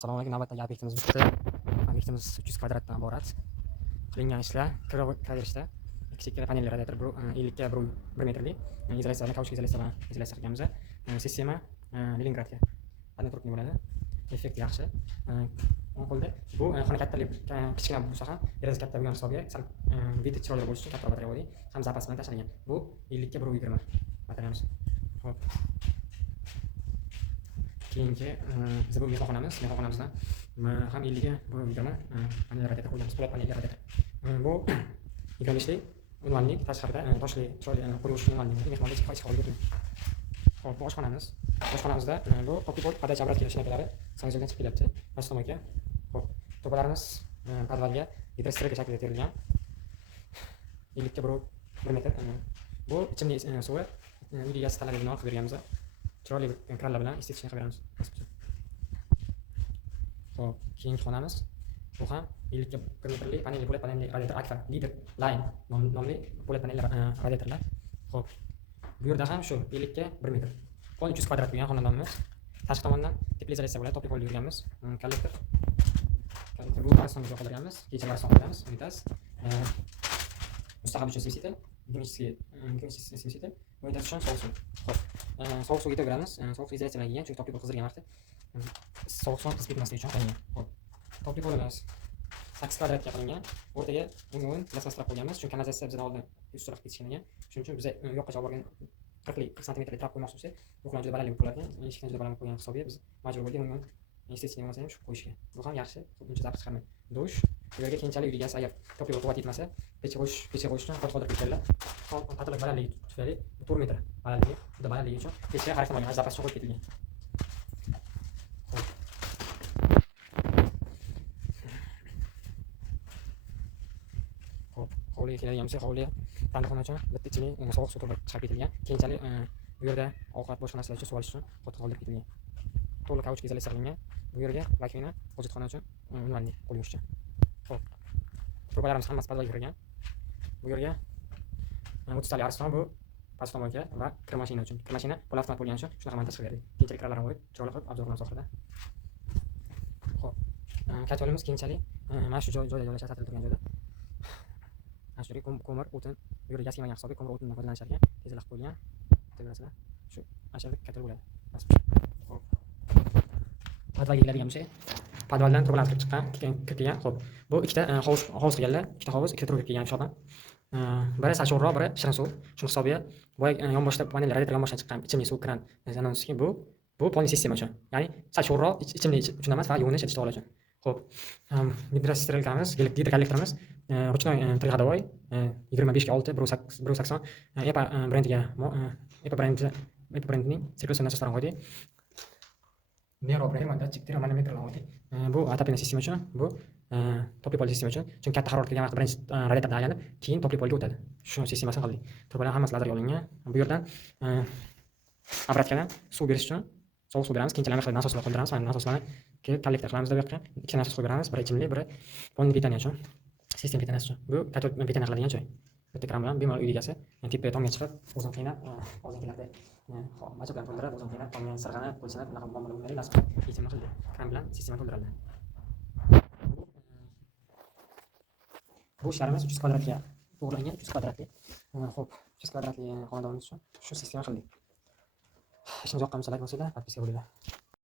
Assalomu alaykum. Navbatdagi obyektimiz bitta. Obyektimiz 300 kvadratdan iborat. Qilingan ishlar kiraverishda kichik panelli radiator 50 ga 1 metrli izolyatsiya, kauchuk izolyatsiya qilganmiz. Sistema Leningradga однотрубный bo'ladi. Effekt yaxshi. O'ng qo'lda bu xona kattalik kichkina bo'lsa ham deraza katta bo'lgan hisobiga sal vidi chiroyli bo'lishi uchun kattaroq batarya qo'ydik. Ham zapas bilan tashlangan. Bu 50 ga 120 batareyamiz. Xo'p. Keyingi biz bu mehmonxonamizda ham 50 ga 120 panel radiator qo'yganmiz. Po'lat panelli radiator. Bu 25 lik unvonlik tashqarida toshli chiroyli qurilish unvonlik mehmonga ichki hovliga o'tadi. Xo'p, bu oshxonamiz. Oshxonamizda bu topibol podacha obratga shinakalari sanzildan chiqib kelyapti. Pastomaga. Xo'p, to'palarimiz podvalga gidrostreka shaklida terilgan. 50 ga 1 metr. Bu ichimlik suvi uyga gaz talabiga binoan qilib berganmiz. Chiroyli kranlar bilan isitishni qilib beramiz. Xo'p, keyingi xonamiz. Bu ham 50 ga 1 metrli panelli po'lat panelli radiator Akfa Leader Line nomli po'lat panelli radiatorlar. Xo'p, bu yerda ham shu 50 ga 1 metr. Qol 300 kvadrat bo'lgan xonadonimiz. Tashqi tomondan tepli izolyatsiya bo'ladi, topli qo'lda yurganmiz. Kollektor bu parsonga qoldirganmiz. Kecha parson qo'yamiz. Unitaz. Mustaqil uchun svisiter, mexanический svisiter. Unitaz uchun sovuq suv. Xo'p, sovuq suvga to'g'ramiz. Sovuq suv izolyatsiyalangan, chunki topli qo'l qizdirgan vaqtda sovuq suv qizib ketmasligi uchun qilingan. Xo'p, topli qo'limiz 8 kvadratga qilingan. O'rtaga o'ng plastmasstrab qo'yganmiz, chunki kanalizatsiya bizdan oldin ustunroq ketishgan. Shuning uchun biz yoqqa olib borgan 40 santimetrli trap qo'ymoqchi bo'lsak, bu ham juda balandlik bo'lib qoladi. Eshikdan juda baland qo'ygan hisobiga biz majbur bo'ldik uni estetik bo'lmasa ham shu qo'yishga. Bu ham yaxshi, uncha zapis chiqarmaydi. Dush, bu yerga keyinchalik uyga gaz agar topli quvvat yetmasa, pecha qo'yish uchun qoldirib ketganlar. Qattiqlik balandligi tufayli 4 metr balandligi, juda balandligi uchun pechga xarid qilmagan, zapas qo'yib ketilgan. Hovliga keladigan bo'lsak, hovliga tandirxona uchun bitta ichimlik sovuq suv to'ldirib chiqarib ketilgan. Keyinchalik bu yerda ovqat boshqa narsalar uchun suv olish uchun qoldirib ketilgan. To'liq kauchuk izolyatsiya qilingan. Bu yerga vakuumni hojatxona uchun unvonlik qo'yish uchun. Xo'p. Trubalarimiz hammasi podvalga kirgan. Bu yerga 30 tali arslon bu past tomonga va kir mashina uchun. Kir mashina pol avtomat bo'lgani uchun shunaqa montaj qilib berdik. Keyinchalik kirlarni qo'yib, chiroyli qilib obzor qilamiz oxirida. Xo'p. Kotolimiz keyinchalik mana shu joyda joylashtirilib turgan joyda. Ashuri ko'mir, o'tin, bu yerga gaz kelmagan hisobiga ko'mir o'tindan foydalanish ekan. Tezroq qo'yilgan. Bilasizlar. Shu ashurda katal bo'ladi. Xo'p. Podvalga keladigan bo'lsak, podvaldan trubalar kirib chiqqan. Xo'p. Bu ikkita hovuz qilganlar, ikkita hovuz, ikkita truba kelgan shoxdan. Biri sashurroq, biri shirin suv. Shu hisobiga boya yonboshda panel radiator yonboshdan chiqqan ichimlik suv kran anonski bu polni sistema uchun. Ya'ni sashurroq ichimlik uchun emas, faqat yuvinish, idish to'g'ri uchun. Xo'p. Gidrostrelkamiz, gidrokollektorimiz ручной приходовой 25 ga 6 180 EPA brendiga EPA brendining sirkulyatsiya nasoslarini qo'ydik. Nero datchik termometrlarni qo'ydik. Bu отопление sistema uchun, bu topli pol sistema uchun. Chunki katta harorat kelgan vaqtda birinchi radiatordan aylanib, keyin topli polga o'tadi. Shu sistemasini qildik. Turbalar hammasi lazerga olingan. Bu yerdan obratkadan suv berish uchun sovuq suv beramiz, keyinchalik nasoslar qoldiramiz. Mana nasoslarni kollektor qilamiz bu yoqqa. Ikkita nasos qo'yib beramiz, biri ichimlik, biri polni pitaniya uchun. Sistem pitaniyasi uchun. Bu katot pitaniya qiladigan joy. Bitta kran bilan bemalol uy egasi tepaga tomga chiqib, o'zini qiynab, oldingilarda macha bilan to'ldirib, o'zini qiynab, tomga sirg'anib, qo'lsinab, bunaqa muomala bo'lmaydi, nasib yechim qildi. Kran bilan sistema to'ldirildi. Bu ishlarimiz 300 kvadratga to'g'rilangan, 300 kvadratli. Xo'p, 300 kvadratli xonadonimiz uchun shu sistema qildik. Ishimiz yoqqan bo'lsa, like bosinglar, podpiska bo'linglar.